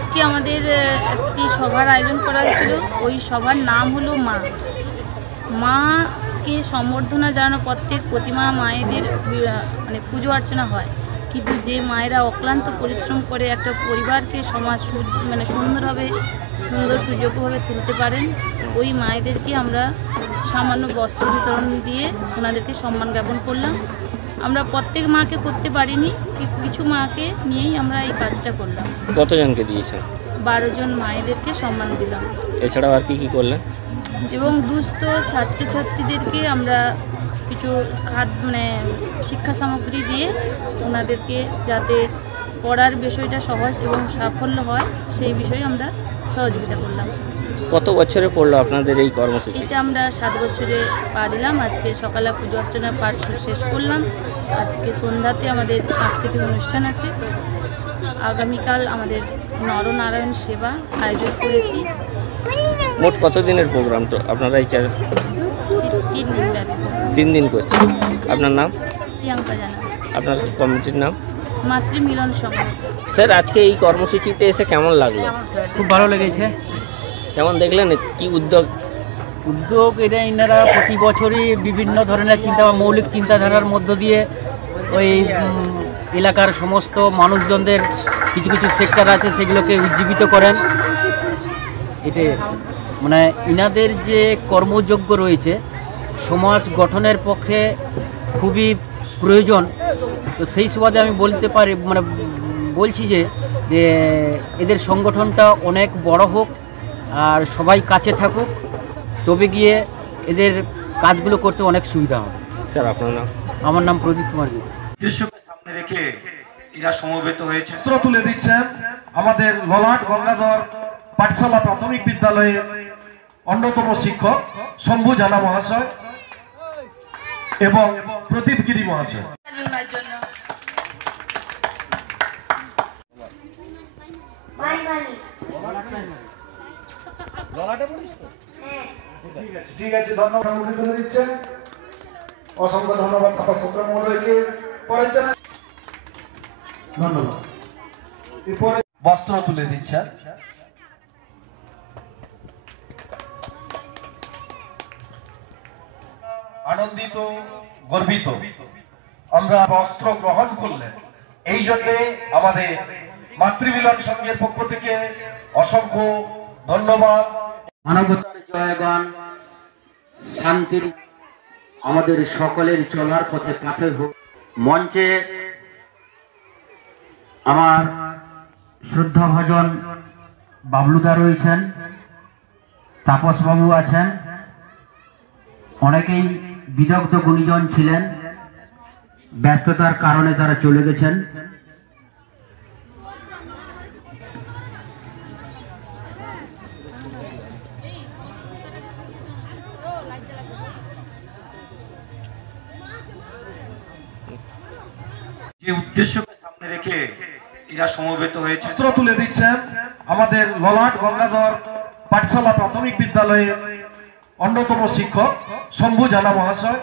আজকে আমাদের একটি সভার আয়োজন করা হয়েছিল। ওই সভার নাম হলো মাকে সম্বর্ধনা জানানো। প্রত্যেক প্রতিমা মায়েদের মানে পুজো অর্চনা হয়, কিন্তু যে মায়েরা অক্লান্ত পরিশ্রম করে একটা পরিবারকে সমাজ সুন্দরভাবে সুযোগ্যভাবে তুলতে পারেন, ওই মায়েদেরকে আমরা সামান্য বস্ত্র বিতরণ দিয়ে ওনাদেরকে সম্মান জ্ঞাপন করলাম। আমরা প্রত্যেক মাকে করতে পারিনি, কিছু মাকে নিয়েই আমরা এই কাজটা করলাম। কতজনকে দিয়েছেন? 12 জন মায়েদেরকে সম্মান দিলাম। এছাড়াও আর কি করলেন? এবং দুস্থ ছাত্রছাত্রীদেরকে আমরা কিছু শিক্ষা সামগ্রী দিয়ে ওনাদেরকে যাতে পড়ার বিষয়টা সহজ এবং সাফল্য হয় সেই বিষয়ে আমরা সহযোগিতা করলাম। কত বছরে পড়লো আপনাদের এই কর্মসূচি? এটা আমরা 7 বছরে পা দিলাম। আজকে সকালে পুজো অর্চনার পাঠ শেষ করলাম। আজকে সন্ধ্যাতে আমাদের সাংস্কৃতিক অনুষ্ঠান আছে। আগামীকাল আমাদের নরনারায়ণ সেবা আয়োজন করেছি। মোট কতদিনের প্রোগ্রাম তো আপনারা এই 3 দিন ব্যাপী। 3 দিন করছেন। আপনার নাম? প্রিয়াঙ্কা জানা। আপনার কমিটির নাম? মাতৃ মিলন সংঘ। স্যার, আজকে এই কর্মসূচিতে এসে কেমন লাগলো? খুব ভালো লেগেছে। কেমন দেখলেন? কি উদ্যোগ? এটা ইনারা প্রতি বছরই বিভিন্ন ধরনের মৌলিক চিন্তাধারার মধ্য দিয়ে ওই এলাকার সমস্ত মানুষজনদের কিছু কিছু সেক্টর আছে সেগুলোকে উজ্জীবিত করেন। এটা ইনাদের যে কর্মযোগ্য রয়েছে সমাজ গঠনের পক্ষে খুবই প্রয়োজন। তো সেই সুবাদে আমি বলতে পারি বলছি যে এদের সংগঠনটা অনেক বড় হোক আর সবাই কাছে থাকুক, তবে গিয়ে এদের কাজগুলো করতে অনেক সুবিধা হবে। স্যার, আপনার নাম? আমার নাম প্রদীপ কুমার জি। উদ্দেশ্যকে সামনে রেখে এরা সমবেত হয়েছে। অস্ত্র তুলে দিচ্ছেন আমাদের ললাট গঙ্গাধর পাঠশালা প্রাথমিক বিদ্যালয়ের অন্যতম শিক্ষক শম্ভু জানা মহাশয় এবং প্রদীপ গিরি মহাশয়। ঠিক আছে, ধন্যবাদ। তুলে দিচ্ছেন। অসংখ্য ধন্যবাদ থাপা মহোদয়কে। ধন্যবাদ। এরপরে বস্ত্র তুলে দিচ্ছেন আনন্দিত গর্বিত আমরা বস্ত্র গ্রহণ করলেন। এই জন্যে আমাদের মাতৃমিলন সংঘের পক্ষ থেকে অসংখ্য ধন্যবাদ। মানবতার জয়গান, শান্তির আমাদের সকলের চলার পথে পাথর হোক। মঞ্চে আমার শ্রদ্ধাভাজন বাবলুদা রয়েছেন, তাপসবাবু আছেন, অনেকেই বিদগ্ধ গুণীজন ছিলেন, ব্যস্ততার কারণে তারা চলে গেছেন। যে উদ্দেশ্যকে সামনে রেখে এরা সমবেত হয়েছে। অস্ত্র তুলে দিচ্ছেন আমাদের ললাট গঙ্গাধর পাঠশালা প্রাথমিক বিদ্যালয়ের অন্যতম শিক্ষক শম্ভু জানা মহাশয়।